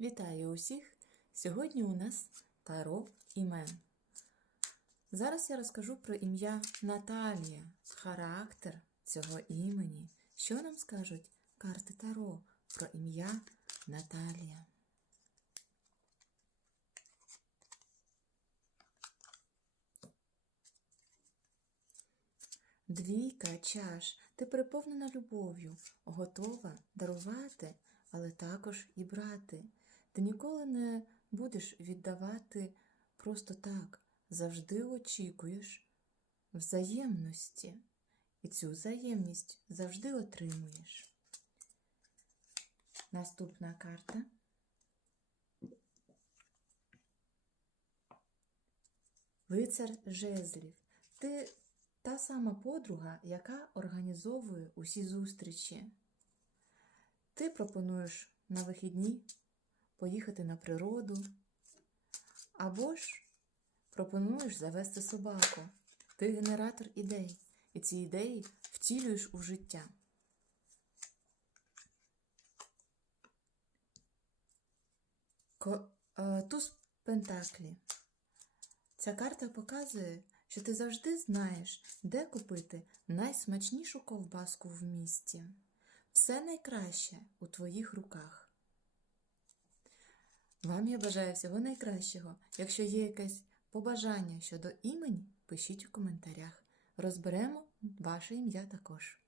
Вітаю усіх! Сьогодні у нас таро імен. Зараз я розкажу про ім'я Наталія, характер цього імені. Що нам скажуть карти Таро про ім'я Наталія? Двійка чаш, ти переповнена любов'ю, готова дарувати, але також і брати. Ти ніколи не будеш віддавати просто так, завжди очікуєш взаємності, і цю взаємність завжди отримуєш. Наступна карта. Лицар жезлів. Ти та сама подруга, яка організовує усі зустрічі. Ти пропонуєш на вихідні поїхати на природу, або ж пропонуєш завести собаку. Ти генератор ідей, і ці ідеї втілюєш у життя. Е, Туз Пентаклі. Ця карта показує, що ти завжди знаєш, де купити найсмачнішу ковбаску в місті. Все найкраще у твоїх руках. Вам я бажаю всього найкращого. Якщо є якесь побажання щодо імені, пишіть у коментарях. Розберемо ваше ім'я також.